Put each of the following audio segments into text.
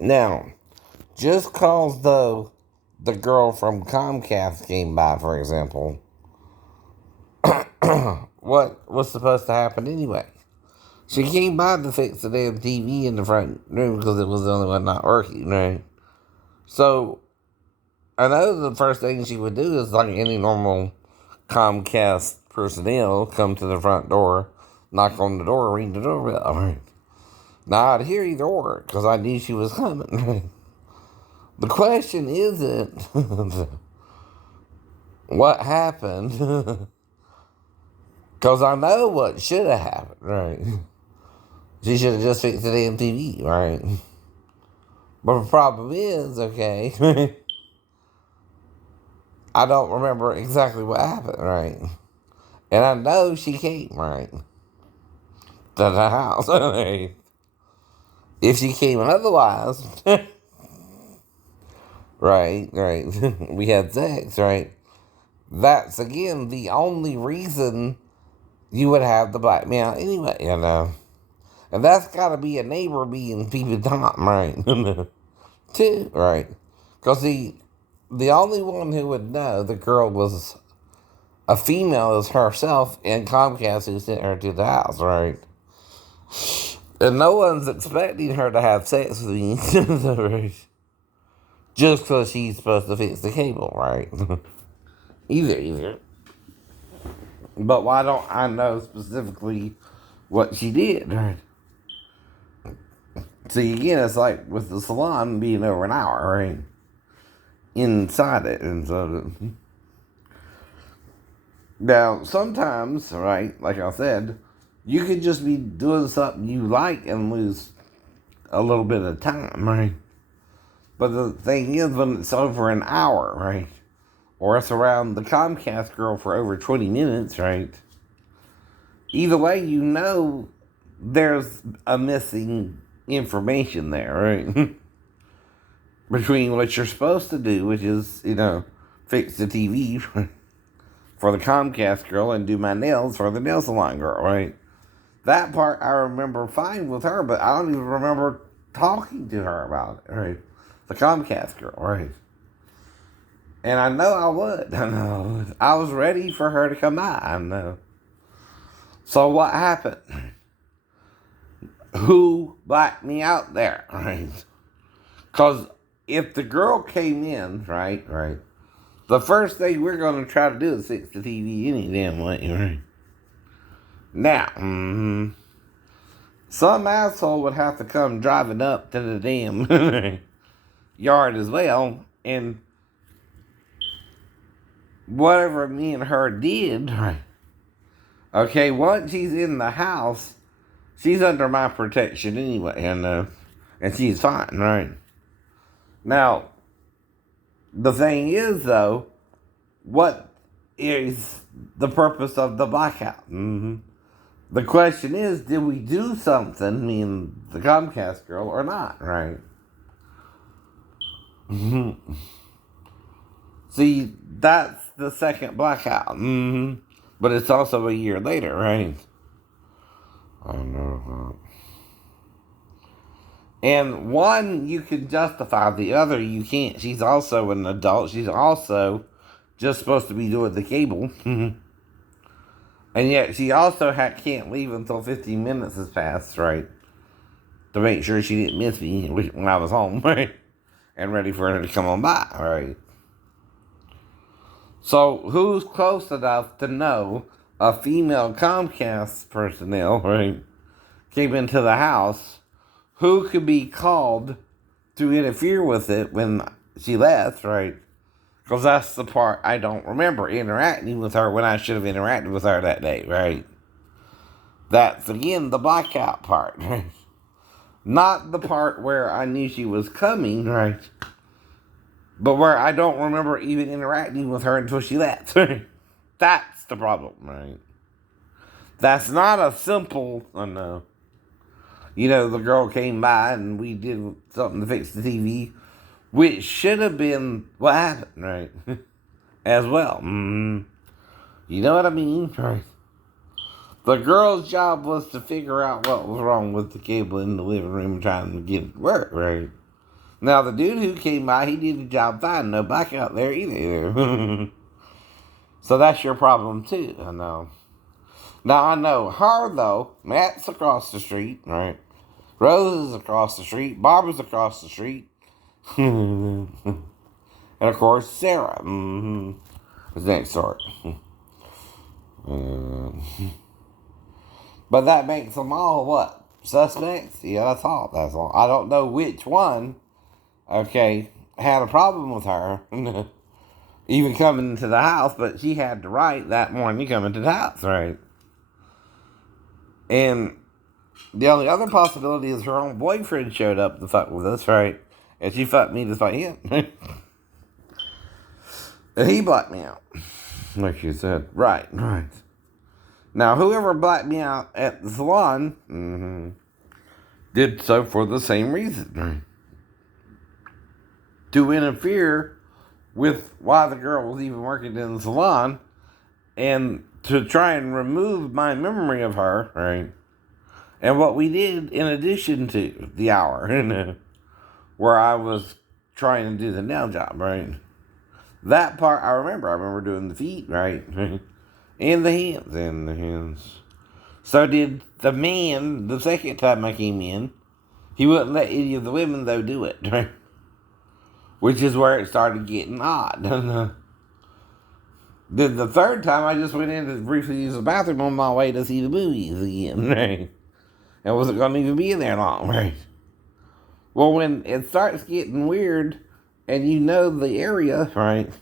Now, just cause though the girl from Comcast came by, for example, what was supposed to happen anyway? She came by to fix the damn TV in the front room because it was the only one not working, right? So, I know the first thing she would do is like any normal Comcast personnel come to the front door, knock on the door, ring the doorbell, right? Now, I'd hear either or because I knew she was coming, right? The question isn't what happened, because I know what should have happened, right? She should have just fixed the damn TV, right? But the problem is, okay, I don't remember exactly what happened, right? And I know she came, right, to the house. If she came otherwise, right, we had sex, right? That's again the only reason you would have the blackmail anyway, you know. And that's got to be a neighbor being peeping Tom, right? Too, right? Because the only one who would know the girl was a female is herself and Comcast who sent her to the house, right? And no one's expecting her to have sex with me just because she's supposed to fix the cable, right? Either. But why don't I know specifically what she did, right? See, again, it's like with the salon being over an hour, right? Inside it. And so, now, sometimes, right, like I said, you could just be doing something you like and lose a little bit of time, right? But the thing is, when it's over an hour, right? Or it's around the Comcast girl for over 20 minutes, right? Either way, you know there's a missing information there, right? Between what you're supposed to do, which is, fix the TV for the Comcast girl and do my nails for the nail salon girl, right? That part I remember fine with her, but I don't even remember talking to her about it, right? The Comcast girl, right? And I know I would. I know. I was ready for her to come by. I know. So what happened? Who blacked me out there, right? Because if the girl came in, right, the first thing we're going to try to do is fix the TV any damn way, right? Now, some asshole would have to come driving up to the damn yard as well, and whatever me and her did, right? Okay, once she's in the house, she's under my protection anyway, and she's fine, right? Now, the thing is, though, what is the purpose of the blackout? The question is, did we do something, me and the Comcast girl, or not, right? See, that's the second blackout. But it's also a year later, right? I know. And one you can justify, the other you can't. She's also an adult. She's also just supposed to be doing the cable. And yet she also can't leave until 15 minutes has passed, right? To make sure she didn't miss me when I was home, right? And ready for her to come on by, right? So who's close enough to know a female Comcast personnel, right, came into the house? Who could be called to interfere with it when she left, right? Because that's the part I don't remember interacting with her when I should have interacted with her that day, right? That's, again, the blackout part, right? Not the part where I knew she was coming, right? But where I don't remember even interacting with her until she left. That's the problem, right? That's not a simple, no. The girl came by and we did something to fix the TV, which should have been what happened, right? As well. You know what I mean? Right. The girl's job was to figure out what was wrong with the cable in the living room trying to get it to work, right? Now, the dude who came by, he did the job fine. No blackout there either. So that's your problem, too. I know. Now, I know her, though. Matt's across the street, right? Rose is across the street. Barbara's across the street. And, of course, Sarah is next door. But that makes them all what? Suspects? Yeah, that's all. That's all. I don't know which one, okay, had a problem with her even coming into the house, but she had the right that morning to come into the house, right? And the only other possibility is her own boyfriend showed up to fuck with us, right? And she fucked me to fuck him. And he blacked me out. Like you said. Right. Now, whoever blacked me out at the salon did so for the same reason. Right? To interfere with why the girl was even working in the salon and to try and remove my memory of her, right? And what we did in addition to the hour where I was trying to do the nail job, right? That part I remember doing the feet, right? And the hands. So did the man the second time I came in. He wouldn't let any of the women, though, do it, right? Which is where it started getting odd. Then the third time, I just went in to briefly use the bathroom on my way to see the movies again, right? And wasn't going to even be in there long, right? Well, when it starts getting weird, and you know the area, right?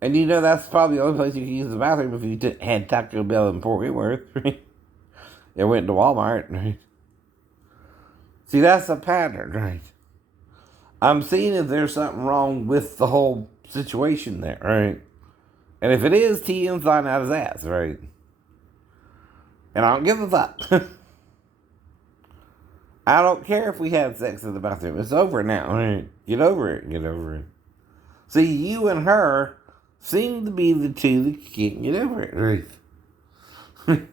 And you know that's probably the only place you can use the bathroom if you had Taco Bell in Fort Worth, right? And went to Walmart, right? See, that's a pattern, right? I'm seeing if there's something wrong with the whole situation there, right? And if it is, TM's flying out his ass, right? And I don't give a fuck. I don't care if we had sex in the bathroom. It's over now, right? Get over it. See, you and her seem to be the two that can't get over it, right?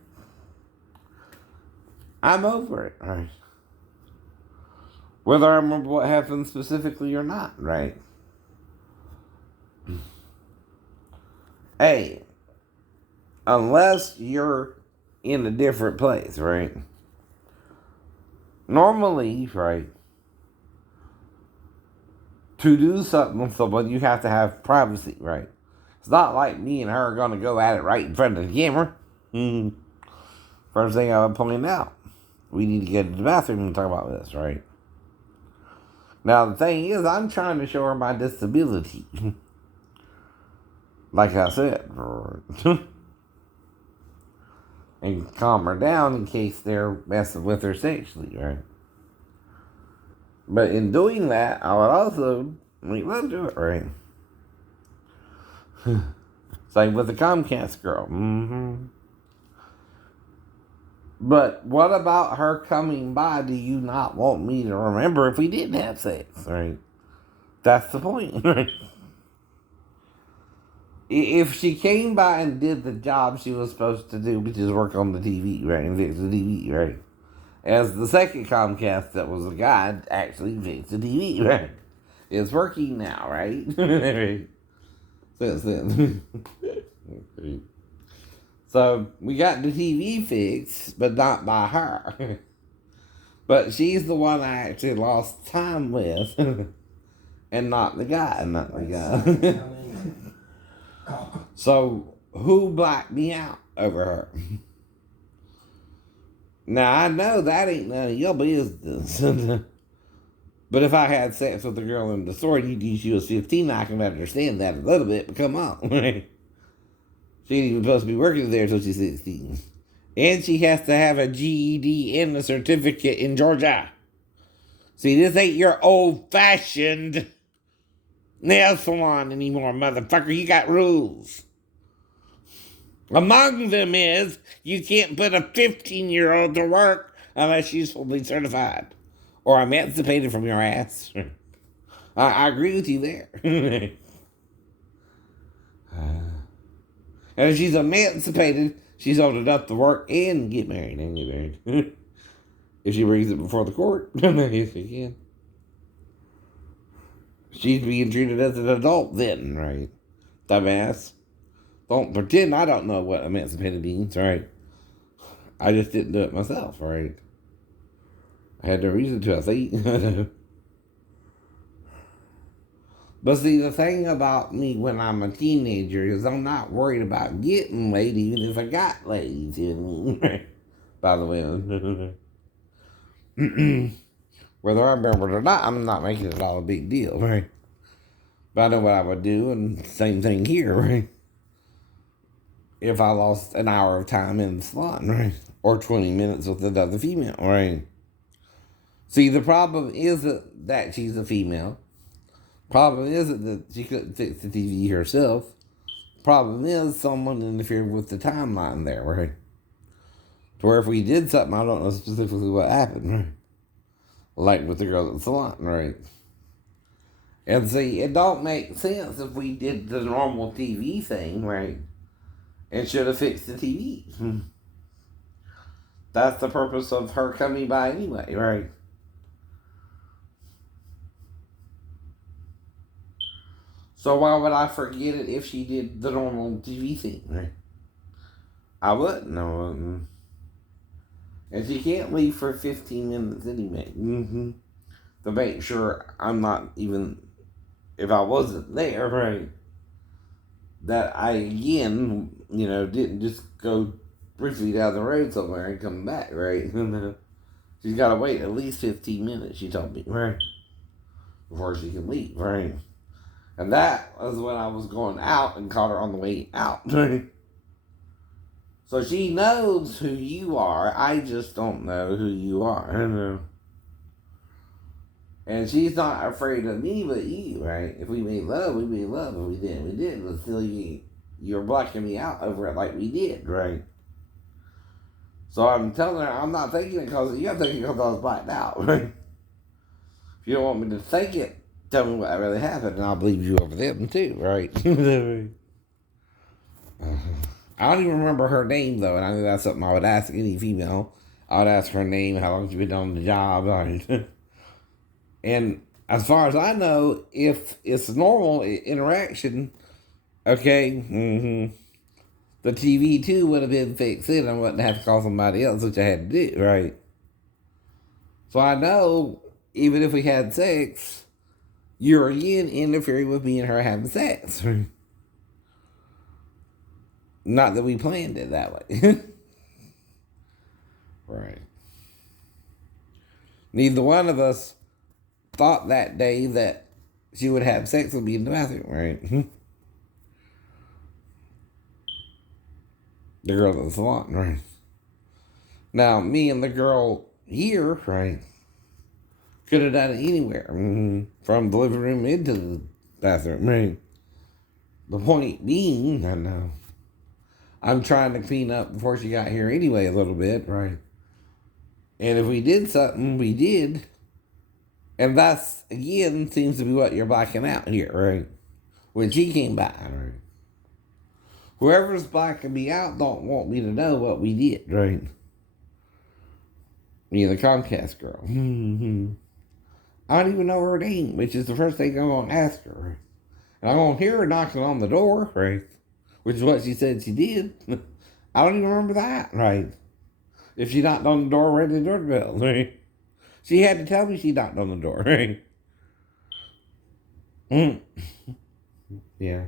I'm over it, right? Whether I remember what happened specifically or not, right? Hey, unless you're in a different place, right? Normally, right, to do something with someone, you have to have privacy, right? It's not like me and her are going to go at it right in front of the camera. First thing I would point out, we need to get to the bathroom and talk about this, right? Now, the thing is, I'm trying to show her my disability. Like I said. And calm her down in case they're messing with her sexually, right? But in doing that, I would also make love to it, right? Same with the Comcast girl. But what about her coming by? Do you not want me to remember if we didn't have sex, right? That's the point, right? If she came by and did the job she was supposed to do, which is work on the TV, right, and fix the TV, right, as the second Comcast that was a guy actually fixed the TV, right, it's working now, right? Since then. So we got the TV fixed, but not by her. But she's the one I actually lost time with, and not the guy. So, who blacked me out over her? Now, I know that ain't none of your business. But if I had sex with a girl in the store and you knew she was 15, I can understand that a little bit, but come on. She ain't even supposed to be working there until she's 16. And she has to have a GED and a certificate in Georgia. See, this ain't your old-fashioned nail salon anymore, motherfucker. You got rules. Among them is you can't put a 15-year-old to work unless she's fully certified or emancipated from your ass. I agree with you there. And if she's emancipated, she's old enough to work and get married. If she brings it before the court, then yes, she can. She's being treated as an adult then, right? Dumbass. Don't pretend I don't know what emancipated means, right? I just didn't do it myself, right? I had no reason to, I think. But see, the thing about me when I'm a teenager is I'm not worried about getting laid, even if I got laid. You know what I mean? By the way, whether I remember it or not, I'm not making it all a big deal, right? But I know what I would do, and same thing here, right? If I lost an hour of time in the salon, right? Or 20 minutes with another female, right? See, the problem isn't that she's a female. Problem isn't that she couldn't fix the TV herself. Problem is someone interfered with the timeline there, right? To where if we did something, I don't know specifically what happened, right? Like with the girl at the salon, right? And see, it don't make sense if we did the normal TV thing, right? And should have fixed the TV. That's the purpose of her coming by anyway, right? So why would I forget it if she did the normal TV thing, right? I wouldn't. No. And she can't leave for 15 minutes anyway. To make sure I'm not even, if I wasn't there, right? That I, again, didn't just go briefly down the road somewhere and come back, right? She's got to wait at least 15 minutes, she told me, right? Before she can leave, right? And that was when I was going out and caught her on the way out, right? So she knows who you are. I just don't know who you are. And she's not afraid of me but you, right? If we made love, we made love. If we didn't, we didn't. But still, you're blocking me out over it like we did, right? So I'm telling her I'm not thinking it because you. I'm thinking it because I was blacked out, right? If you don't want me to think it, tell me what really happened, and I'll believe you over them too, right? I don't even remember her name though, and I think that's something I would ask any female. I would ask her name, how long she's been on the job, and as far as I know, if it's normal interaction, okay, the TV too would have been fixed and I wouldn't have to call somebody else, which I had to do, right? So I know even if we had sex, you're again interfering with me and her having sex. Not that we planned it that way. Right. Neither one of us thought that day that she would have sex with me in the bathroom, right? The girl at the salon, right? Now, me and the girl here, right, could have done it anywhere. From the living room into the bathroom, right? The point being, I know, I'm trying to clean up before she got here anyway a little bit, right? And if we did something, we did. And that's, again, seems to be what you're blacking out here, right? When she came by, right? Whoever's blacking me out don't want me to know what we did, right? Me, the Comcast girl. I don't even know her name, which is the first thing I'm going to ask her, right? And I'm going to hear her knocking on the door, right? Which is what she said she did. I don't even remember that, right? If she knocked on the door, rang the doorbell, right? She had to tell me she knocked on the door, right? Yeah.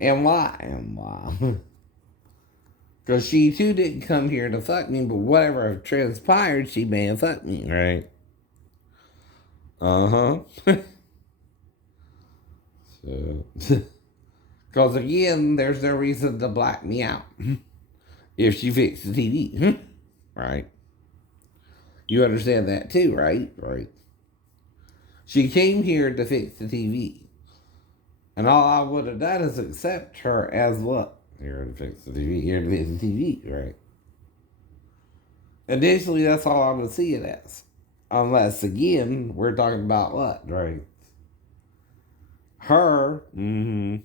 And why? Because she too didn't come here to fuck me, but whatever transpired, she may have fucked me, right? So, because again, there's no reason to black me out if she fixed the TV, right? You understand that too, right? Right. She came here to fix the TV. And all I would have done is accept her as what? Here to fix the TV, here to fix the TV, right? Initially, that's all I would see it as. Unless, again, we're talking about what, right? Her, and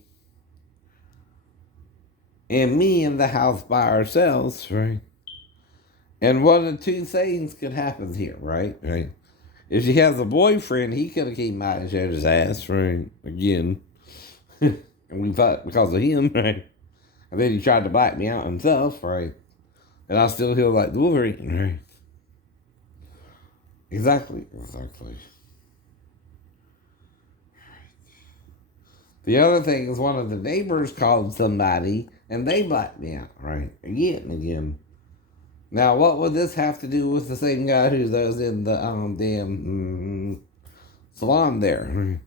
me in the house by ourselves, right? And one of two things could happen here, right? Right? If she has a boyfriend, he could have came by and showed his ass, right? Again. And we fought because of him, right? And then he tried to black me out himself, right? And I still feel like the Wolverine, right? Exactly. The other thing is one of the neighbors called somebody and they blacked me out, right? Again and again. Now, what would this have to do with the same guy who was in the damn salon there?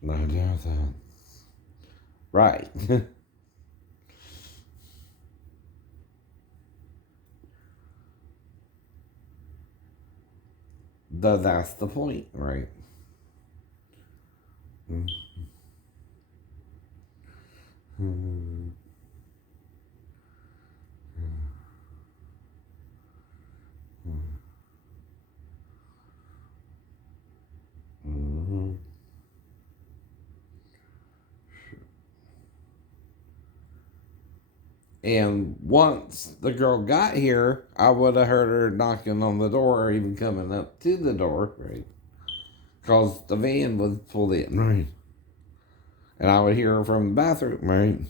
No doubt that. Right. That's the point, right? And once the girl got here, I would have heard her knocking on the door or even coming up to the door, right? Because the van was pulled in, right? And I would hear her from the bathroom, right?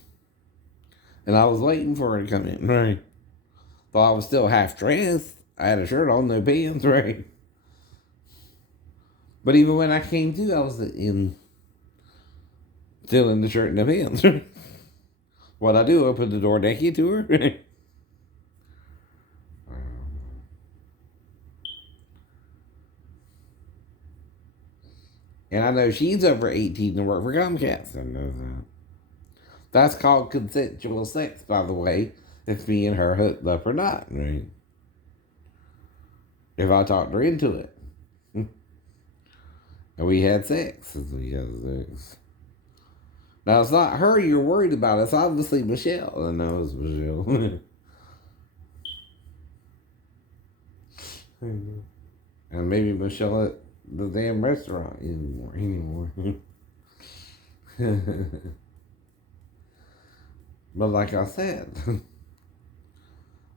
And I was waiting for her to come in, right? But I was still half dressed. I had a shirt on, no pants, right? But even when I came to, I was still in the shirt and the pants. What I do, open the door naked to her. And I know she's over 18 to work for Comcast. I know that. That's called consensual sex, by the way. If me and her hooked up or not, right? If I talked her into it. And we had sex. Now, it's not her you're worried about. It's obviously Michelle. I know it's Michelle. And maybe Michelle at the damn restaurant anymore. But like I said,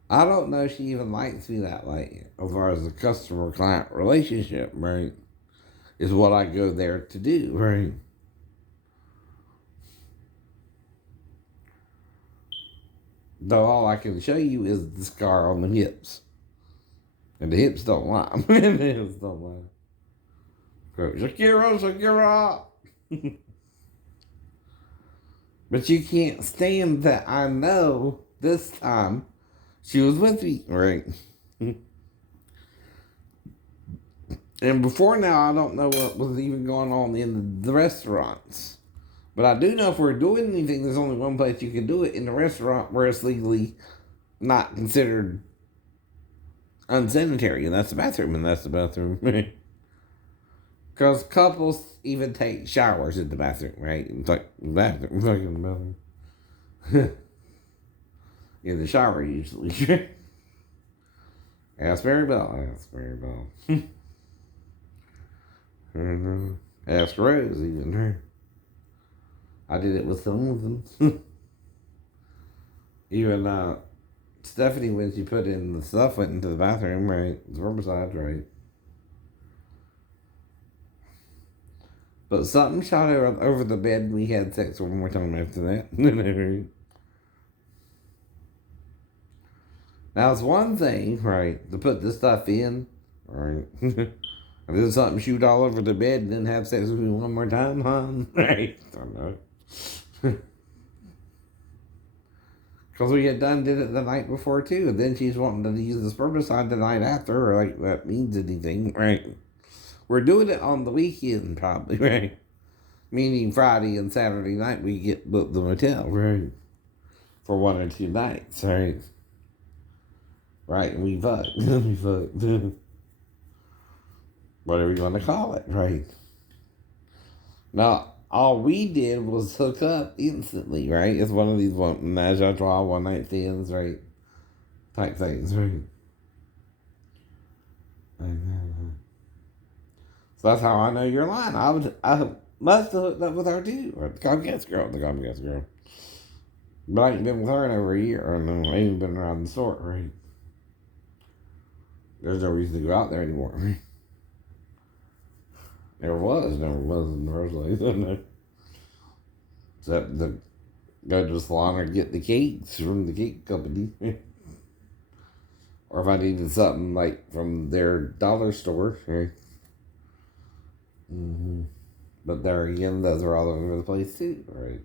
I don't know if she even likes me that way as far as the customer-client relationship, right? Is what I go there to do, right? Though all I can show you is the scar on the hips. And the hips don't lie. The hips don't lie. Shakira. But you can't stand that I know this time she was with me, right? And before now, I don't know what was even going on in the restaurants. But I do know if we're doing anything, there's only one place you can do it in the restaurant where it's legally not considered unsanitary, and that's the bathroom, Because couples even take showers in the bathroom, right? It's like bathroom. In the shower, usually. Ask Mary Bell. Ask Rose, even her. I did it with some of them. Even Stephanie, when she put in the stuff, went into the bathroom, right? The herbicide, right? But something shot her over the bed and we had sex one more time after that. Now, it's one thing, right, to put this stuff in, right? And then something shoot all over the bed and then have sex with me one more time, huh? Right? I don't know. Because we had did it the night before, too. And then she's wanting to use the spermicide the night after, or like that means anything, right? We're doing it on the weekend, probably, right? Meaning Friday and Saturday night we get booked the motel, right? For 1 or 2 nights, right? Right, and we fucked. Whatever you want to call it, right? Now, all we did was hook up instantly, right? It's one of these menage a trois, one night stands, right? Type things, right? So that's how I know you're lying. I must have hooked up with her too, or the Comcast girl. But I ain't been with her in over a year, or no, I ain't been around the store, right? There's no reason to go out there anymore. Never was in the first place. Except to go to the salon or get the cakes from the cake company. Or if I needed something like from their dollar store. Right? Mm-hmm. But there again, those are all over the place too, right?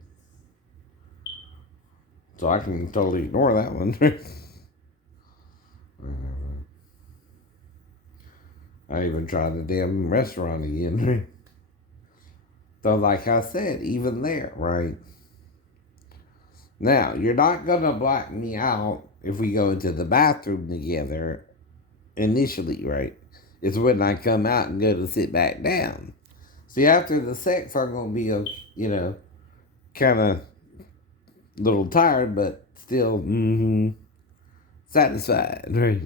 So I can totally ignore that one. I even tried the damn restaurant again. So like I said, even there, right? Now, you're not gonna black me out if we go into the bathroom together initially, right? It's when I come out and go to sit back down. See, after the sex, I'm gonna be, kind of a little tired, but still, satisfied. Right?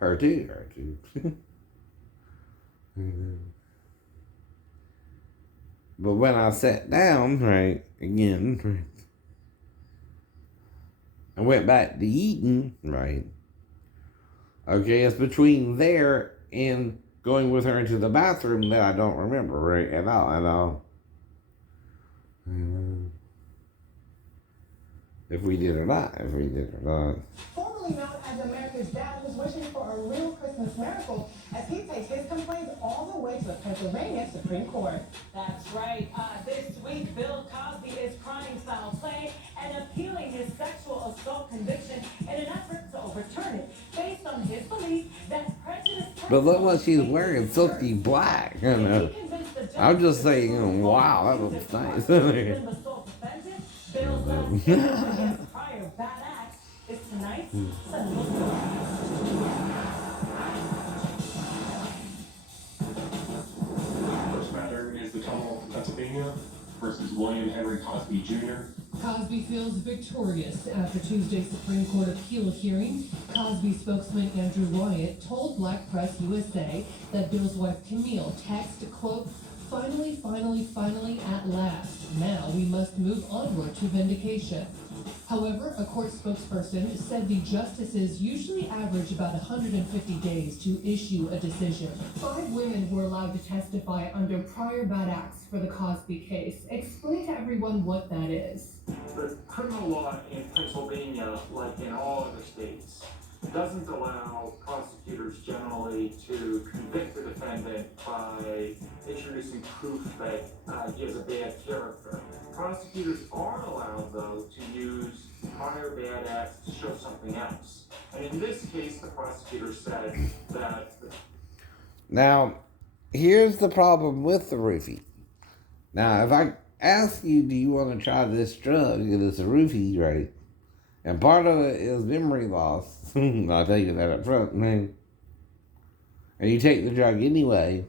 Her too. But when I sat down, right, again, right, I went back to eating, right? Okay, it's between there and going with her into the bathroom that I don't remember, right? At all. If we did or not. Formerly known as America's Dad, who's wishing for a real Christmas miracle as he takes his complaints all the way to the Pennsylvania Supreme Court. That's right. This week, Bill Cosby is crying foul play and appealing his sexual assault conviction in an effort to overturn it, based on his belief that prejudice. But look what she's wearing, silky black. I'm just saying, wow, that looks nice. Bill's last against prior bad acts is tonight. First matter is the Commonwealth of Pennsylvania versus William Henry Cosby Jr. Cosby feels victorious after Tuesday's Supreme Court appeal hearing. Cosby spokesman Andrew Wyatt told Black Press USA that Bill's wife Camille texted, quote, "Finally, at last. Now we must move onward to vindication." However, a court spokesperson said the justices usually average about 150 days to issue a decision. 5 women were allowed to testify under prior bad acts for the Cosby case. Explain to everyone what that is. The criminal law in Pennsylvania, like in all other states, doesn't allow prosecutors generally to convict the defendant by introducing proof that he has a bad character. Prosecutors are allowed, though, to use prior bad acts to show something else. And in this case, the prosecutor said that... Now, here's the problem with the roofie. Now, if I ask you, do you want to try this drug? And it's a roofie, right? And part of it is memory loss. I'll tell you that up front, man. And you take the drug anyway,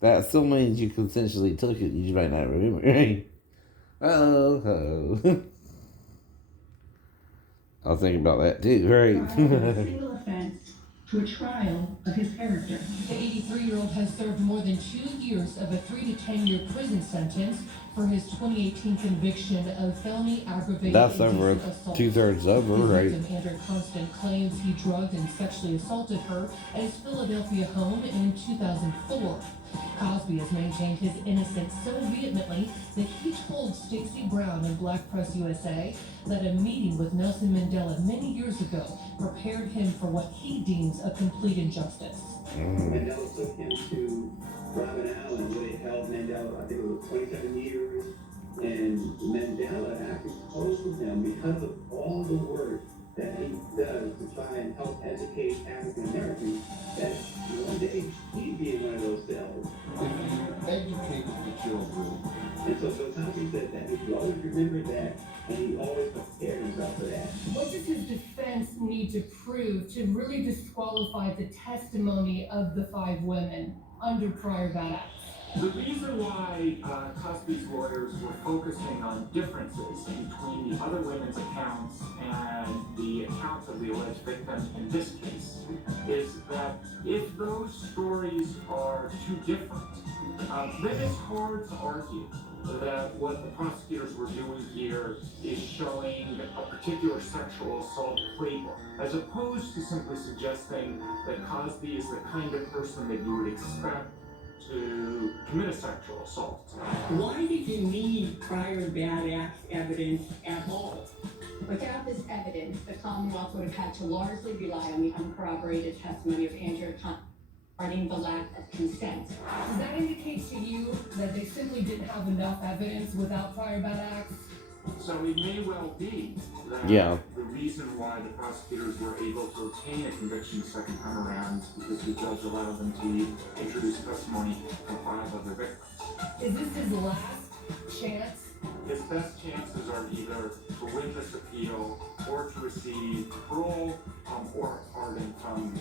that still means you consensually took it. You just might not remember, right? Oh. I was thinking about that too, right? Single offense to a trial of his character. The 83-year-old has served more than 2 years of a 3 to 10-year prison sentence for his 2018 conviction of felony aggravated That's over assault. 2/3 over, right? Andrew Constant claims he drugged and sexually assaulted her at his Philadelphia home in 2004. Cosby has maintained his innocence so vehemently that he told Stacey Brown in Black Press USA that a meeting with Nelson Mandela many years ago prepared him for what he deems a complete injustice. Mandela took him to Robin Island, where they held Mandela, I think it was 27 years. And Mandela actually told him, because of all the work that he does to try and help educate African Americans, that one day he'd be in one of those cells. If you educate the children. And so Bill Cosby said that he always remembered that, and he always prepared himself for that. What does his defense need to prove to really disqualify the testimony of the 5 women under prior bad acts? The reason why Cosby's lawyers were focusing on differences between the other women's accounts and the accounts of the alleged victims in this case is that if those stories are too different, Then it's hard to argue that what the prosecutors were doing here is showing a particular sexual assault playbook, as opposed to simply suggesting that Cosby is the kind of person that you would expect to commit a sexual assault. Why did you need prior bad acts evidence at all? Without this evidence, the Commonwealth would have had to largely rely on the uncorroborated testimony of Andrew regarding the lack of consent. Does that indicate to you that they simply didn't have enough evidence without prior bad acts? So it may well be that the reason why the prosecutors were able to obtain a conviction the second time around is because the judge allowed them to introduce testimony from 5 other victims. Is this his last chance? His best chances are either to win this appeal or to receive parole or a pardon from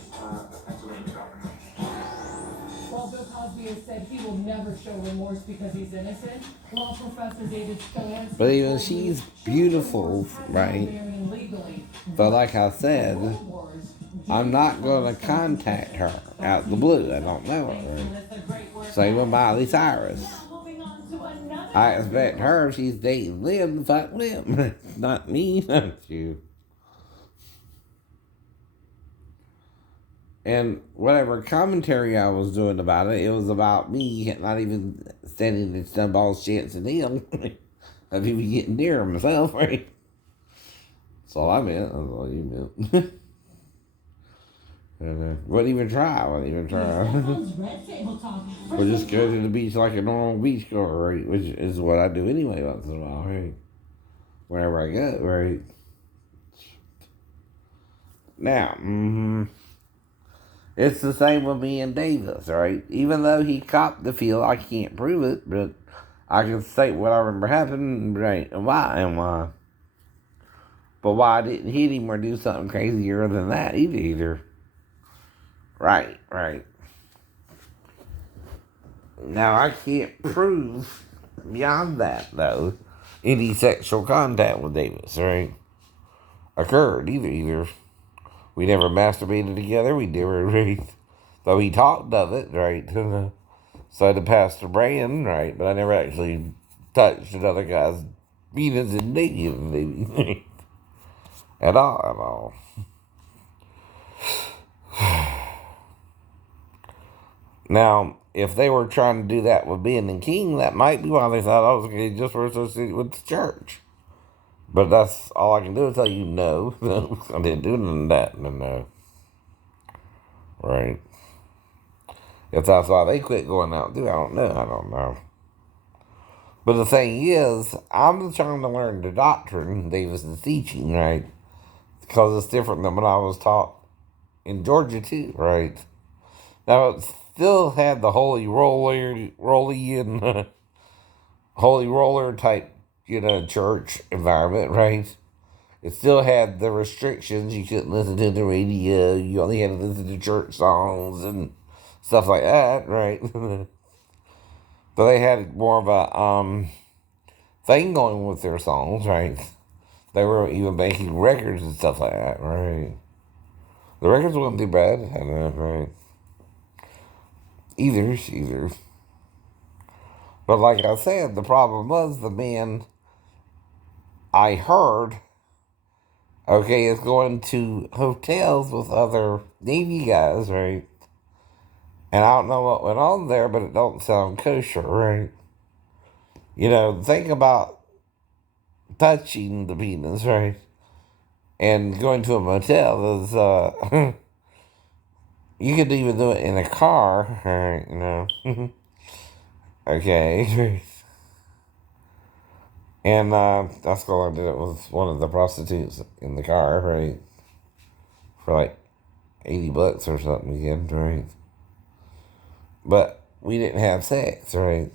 the Pennsylvania government. While Bill Cosby has said he will never show remorse because he's innocent, law professor David Skolansky... But even she's beautiful, right? But like I said, I'm not going to contact her out of the blue. I don't know her. Same with Miley Cyrus. I expect her, if she's dating Lim, to fuck Lim. Not me, not you. And whatever commentary I was doing about it, it was about me not even standing a snowball's chance in him of even getting near myself, right? That's all I meant. That's all you meant. Wouldn't even try. We'll just go to the beach like a normal beach goer, right? Which is what I do anyway once in a while, right? Wherever I go, right? Now, it's the same with me and Davis, right? Even though he copped the field, I can't prove it, but I can state what I remember happened, right? And why. But why I didn't hit him or do something crazier than that either. Right. Now, I can't prove beyond that, though, any sexual contact with Davis, right? Occurred either. We never masturbated together. We never, right? Though he talked of it, right? So to Pastor Brand, right? But I never actually touched another guy's penis and naked, maybe. At all. Now, if they were trying to do that with Ben and King, that might be why they thought I was going to just were associated with the church. But that's all I can do is tell you no. I didn't do none of that. No. Right. If that's why they quit going out too, I don't know. But the thing is, I'm trying to learn the doctrine Davis is teaching, right? Because it's different than what I was taught in Georgia too, right? Now, it still had the holy roller type, church environment, right? It still had the restrictions. You couldn't listen to the radio. You only had to listen to church songs and stuff like that, right? But they had more of a thing going with their songs, right? They were even making records and stuff like that, right? The records wasn't too bad, right? Either. But like I said, the problem was the man I heard, is going to hotels with other Navy guys, right? And I don't know what went on there, but it don't sound kosher, right? Think about touching the penis, right? And going to a motel is, you could even do it in a car, right? Okay. And that's what I did it with one of the prostitutes in the car, right? For like $80 or something again, right? But we didn't have sex, right?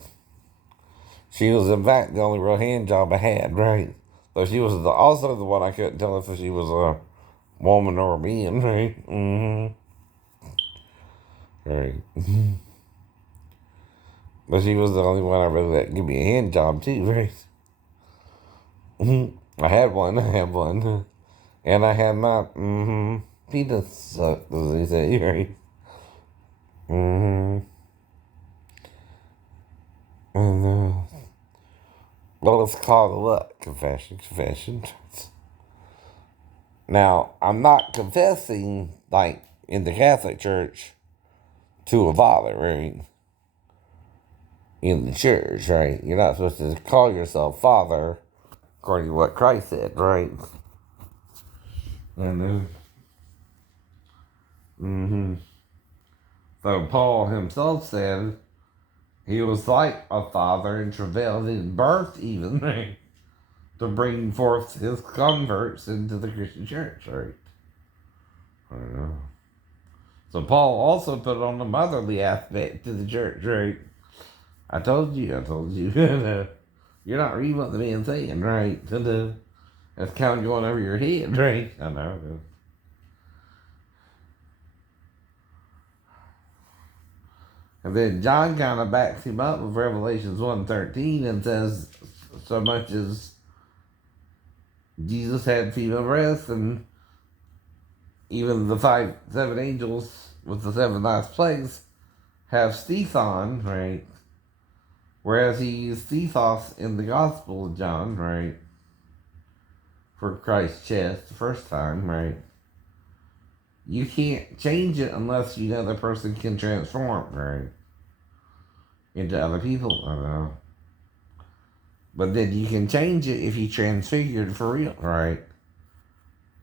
She was, in fact, the only real hand job I had, right? So she was also the one I couldn't tell if she was a woman or a man, right? Mm-hmm. Right. But she was the only one I really let give me a hand job too, right? I had one. And I had my penis sucked, as they say, right? Oh no. Well, it's called what? Confession. Now, I'm not confessing, like, in the Catholic Church to a father, right? In the church, right? You're not supposed to call yourself father, according to what Christ said, right? And so Paul himself said he was like a father and travailed in birth, even, right? To bring forth his converts into the Christian church, right? I don't know. So Paul also put on the motherly aspect to the church, right? I told you. You're not reading what the man's saying, right? That's kind of going over your head, right? I know. And then John kind of backs him up with Revelations 1:13 and says, so much as Jesus had female breasts, and even the 7 angels with the 7 last plagues have Stethon, right? Whereas he used Stethos in the Gospel of John, right? For Christ's chest the first time, right? You can't change it unless you know the person can transform, right? Into other people, I don't know. But then you can change it if you transfigured for real, right?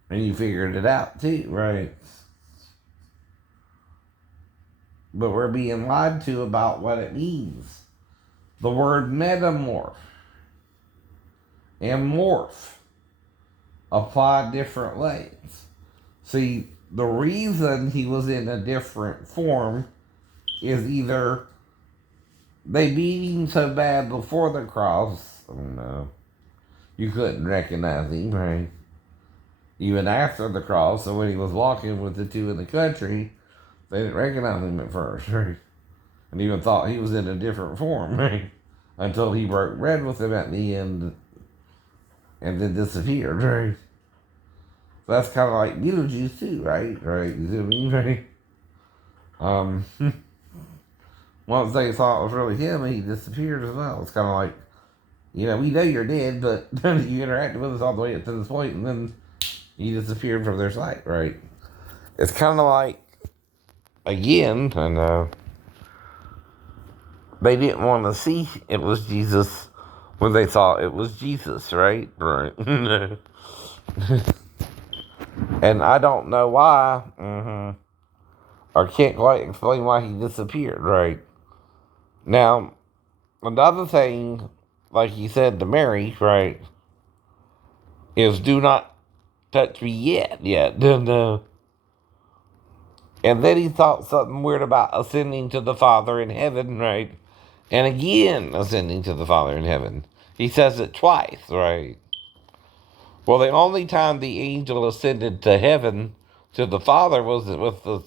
And you figured it out too, right? But we're being lied to about what it means. The word metamorph and morph apply different ways. See, the reason he was in a different form is either they beat him so bad before the cross, I don't know, you couldn't recognize him, right? Even after the cross, so when he was walking with the 2 in the country, they didn't recognize him at first, right? And even thought he was in a different form, right? Until he broke bread with them at the end and then disappeared, right? So that's kind of like Beetlejuice too, right? Right? You see what I mean, right? Once they thought it was really him, he disappeared as well. It's kind of like, we know you're dead, but you interacted with us all the way up to this point, and then you disappeared from their sight, right? It's kind of like, again, and they didn't want to see it was Jesus when they thought it was Jesus, right? Right. And I don't know why, or can't quite explain why he disappeared, right? Now, another thing, like he said to Mary, right, is do not touch me yet. And then he thought something weird about ascending to the Father in heaven, right? And again, ascending to the Father in heaven. He says it twice, right? Well, the only time the angel ascended to heaven, to the Father, was with the